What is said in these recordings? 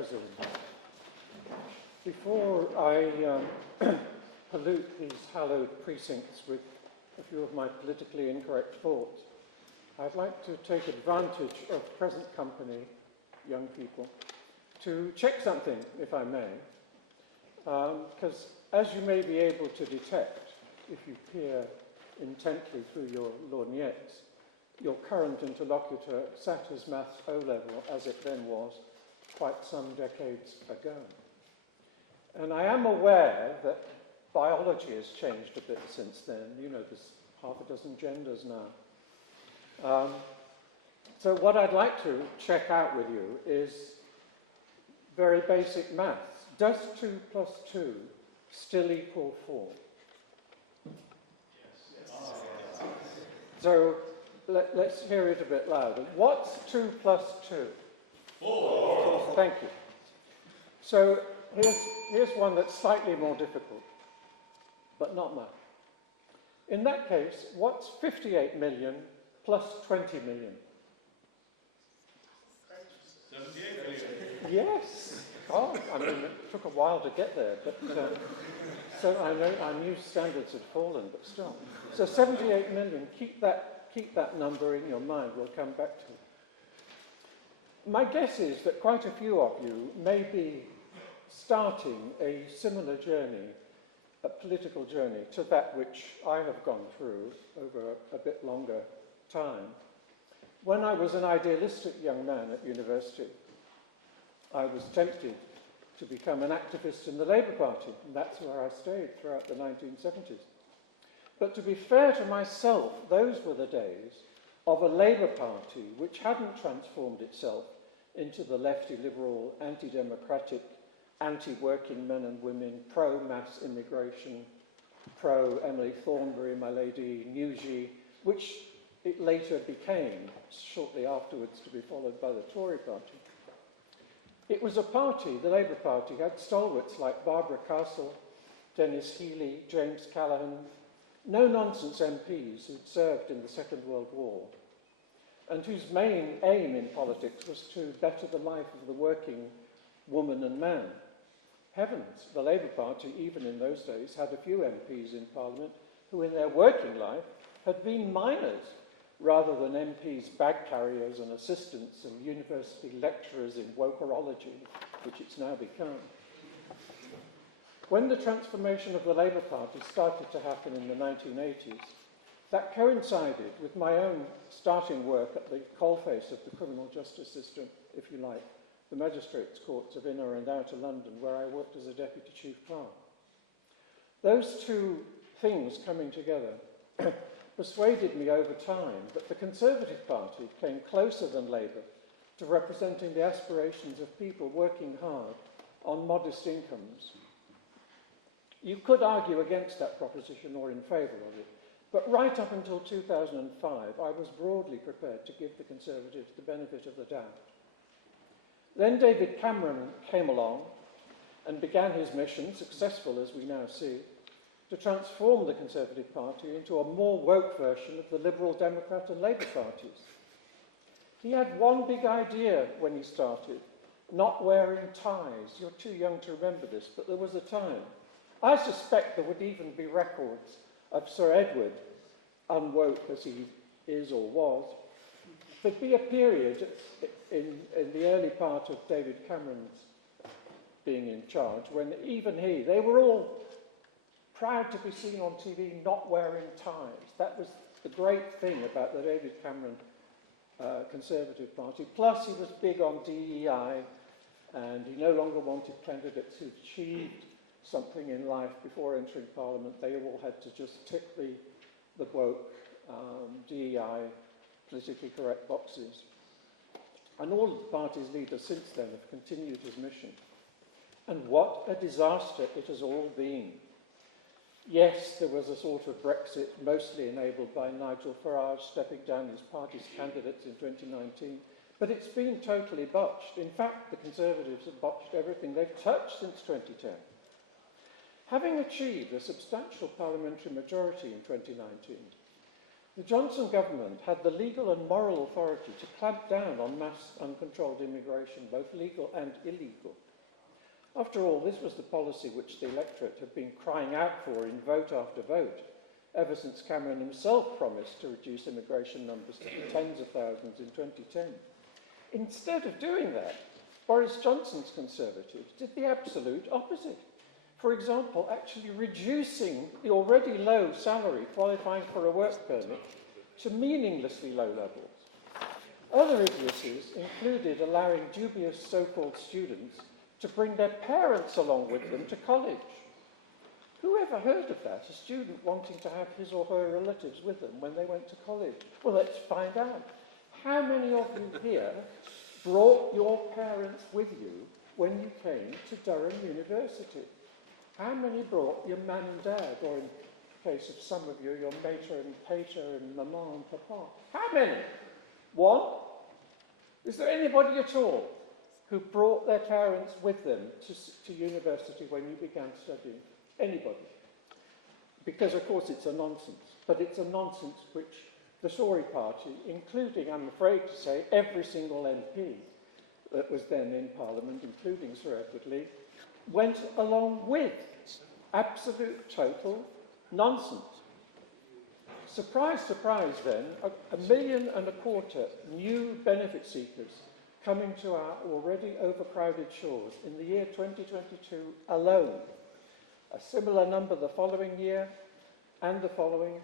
President. Before I pollute these hallowed precincts with a few of my politically incorrect thoughts, I'd like to take advantage of present company, young people, to check something, if I may, because as you may be able to detect if you peer intently through your lorgnettes, your current interlocutor sat his maths O-level, as it then was, quite some decades ago. And I am aware that biology has changed a bit since then. You know, there's half a dozen genders now. So what I'd like to check out with you is very basic maths. Does 2 plus 2 still equal 4? Yes. So let's hear it a bit louder. What's 2 plus 2? 4. Thank you. So here's one that's slightly more difficult, but not much. In that case, what's 58 million plus 20 million? 78 million. Yes. Oh, I mean, it took a while to get there, but so I know our new standards had fallen, but still. So 78 million. Keep that number in your mind. We'll come back to it. My guess is that quite a few of you may be starting a similar journey, a political journey, to that which I have gone through over a bit longer time. When I was an idealistic young man at university, I was tempted to become an activist in the Labour Party, and that's where I stayed throughout the 1970s. But to be fair to myself, those were the days of a Labour Party which hadn't transformed itself into the lefty liberal, anti-democratic, anti-working men and women, pro-mass immigration, pro-Emily Thornberry, my lady, Newsy, which it later became, shortly afterwards, to be followed by the Tory party. It was a party, the Labour Party, had stalwarts like Barbara Castle, Dennis Healey, James Callaghan, no-nonsense MPs who'd served in the Second World War, and whose main aim in politics was to better the life of the working woman and man. Heavens, the Labour Party, even in those days, had a few MPs in Parliament who in their working life had been miners, rather than MPs, bag carriers and assistants and university lecturers in wokerology, which it's now become. When the transformation of the Labour Party started to happen in the 1980s, that coincided with my own starting work at the coalface of the criminal justice system, if you like, the magistrates' courts of inner and outer London, where I worked as a deputy chief clerk. Those two things coming together persuaded me over time that the Conservative Party came closer than Labour to representing the aspirations of people working hard on modest incomes. You could argue against that proposition or in favour of it, but right up until 2005, I was broadly prepared to give the Conservatives the benefit of the doubt. Then David Cameron came along and began his mission, successful as we now see, to transform the Conservative Party into a more woke version of the Liberal Democrat and Labour parties. He had one big idea when he started, not wearing ties. You're too young to remember this, but there was a time. I suspect there would even be records of Sir Edward, unwoke as he is or was. There'd be a period in the early part of David Cameron's being in charge when even they were all proud to be seen on TV not wearing ties. That was the great thing about the David Cameron Conservative Party. Plus, he was big on DEI, and he no longer wanted candidates who achieved something in life before entering Parliament. They all had to just tick the woke DEI politically correct boxes. And all of the party's leaders since then have continued his mission. And what a disaster it has all been. Yes, there was a sort of Brexit mostly enabled by Nigel Farage stepping down his party's candidates in 2019, but it's been totally botched. In fact, the Conservatives have botched everything they've touched since 2010. Having achieved a substantial parliamentary majority in 2019, The Johnson government had the legal and moral authority to clamp down on mass uncontrolled immigration, both legal and illegal. After all, this was the policy which the electorate had been crying out for in vote after vote, ever since Cameron himself promised to reduce immigration numbers to the tens of thousands in 2010. Instead of doing that, Boris Johnson's Conservatives did the absolute opposite. For example, actually reducing the already low salary qualifying for a work permit to meaninglessly low levels. Other idiocies included allowing dubious so-called students to bring their parents along with them to college. Who ever heard of that, a student wanting to have his or her relatives with them when they went to college? Well, let's find out. How many of you here brought your parents with you when you came to Durham University? How many brought your mum and dad, or in the case of some of you, your mater and pater and mama and papa? How many? One? Is there anybody at all who brought their parents with them to university when you began studying? Anybody? Because, of course, it's a nonsense. But it's a nonsense which the Tory party, including, I'm afraid to say, every single MP that was then in Parliament, including Sir Edward Lee, went along with. Absolute, total nonsense. Surprise, surprise then, 1.25 million new benefit seekers coming to our already overcrowded shores in the year 2022 alone. A similar number the following year and the following.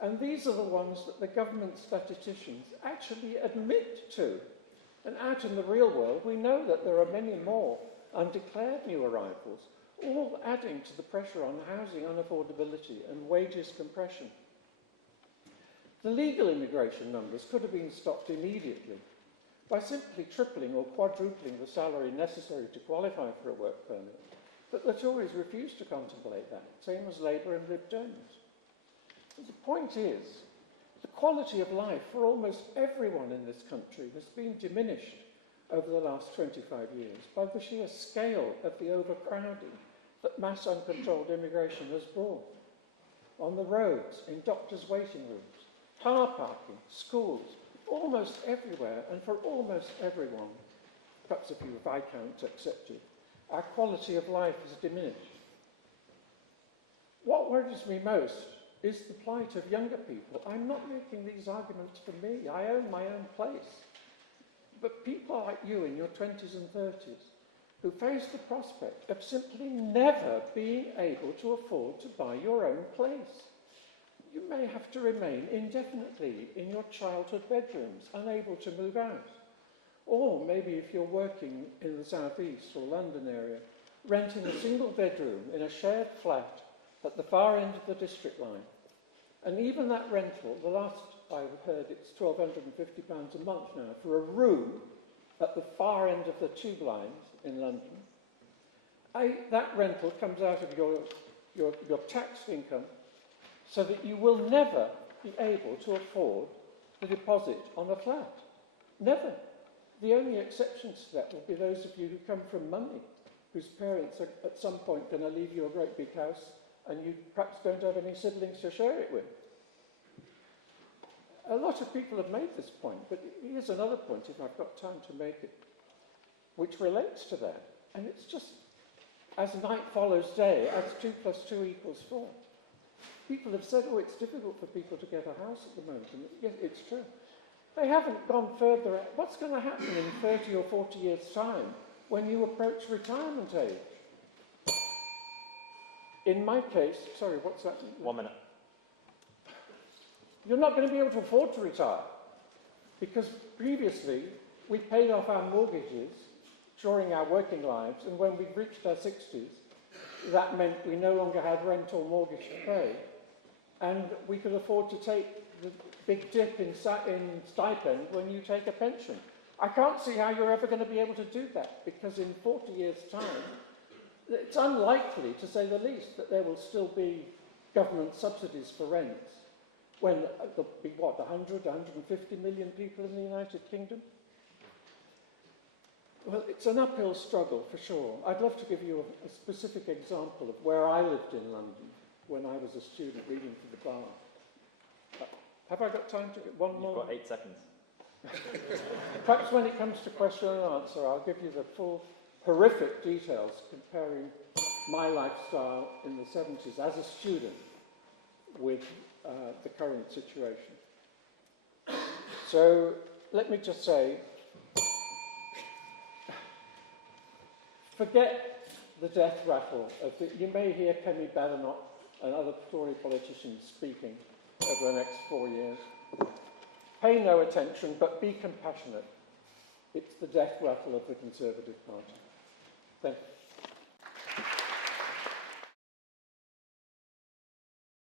And these are the ones that the government statisticians actually admit to. And out in the real world, we know that there are many more undeclared new arrivals, all adding to the pressure on housing unaffordability and wages compression. The legal immigration numbers could have been stopped immediately by simply tripling or quadrupling the salary necessary to qualify for a work permit. But the Tories refused to contemplate that, same as Labour and Lib Dems. The point is, the quality of life for almost everyone in this country has been diminished over the last 25 years by the sheer scale of the overcrowding that mass uncontrolled immigration has brought. On the roads, in doctors' waiting rooms, car parking, schools, almost everywhere and for almost everyone, perhaps a few Viscounts accepted, our quality of life has diminished. What worries me most is the plight of younger people. I'm not making these arguments for me. I own my own place. But people like you in your 20s and 30s who face the prospect of simply never being able to afford to buy your own place. You may have to remain indefinitely in your childhood bedrooms, unable to move out. Or maybe if you're working in the South East or London area, renting a single bedroom in a shared flat at the far end of the district line. And even that rental, the last I heard it's £1,250 a month now for a room at the far end of the tube lines in London. That rental comes out of your taxed income so that you will never be able to afford the deposit on a flat. Never. The only exceptions to that will be those of you who come from money, whose parents are at some point going to leave you a great big house and you perhaps don't have any siblings to share it with. A lot of people have made this point, but here's another point, if I've got time to make it, which relates to that. And it's just, as night follows day, as 2 + 2 = 4. People have said, oh, it's difficult for people to get a house at the moment. And yes, it's true. They haven't gone further. What's going to happen in 30 or 40 years' time when you approach retirement age? In my case, sorry, what's that? 1 minute. You're not going to be able to afford to retire because previously we paid off our mortgages during our working lives, and when we reached our 60s, that meant we no longer had rent or mortgage to pay, and we could afford to take the big dip in stipend when you take a pension. I can't see how you're ever going to be able to do that, because in 40 years' time, it's unlikely, to say the least, that there will still be government subsidies for rents when there'll be, 100, 150 million people in the United Kingdom? Well, it's an uphill struggle, for sure. I'd love to give you a specific example of where I lived in London when I was a student reading for the bar. Have I got time to get one more? You've got 8 seconds. Perhaps when it comes to question and answer, I'll give you the full horrific details comparing my lifestyle in the 70s as a student with the current situation. So let me just say, forget the death rattle. You may hear Kemi Badenoch and other Tory politicians speaking over the next 4 years. Pay no attention, but be compassionate. It's the death rattle of the Conservative Party. Thank you.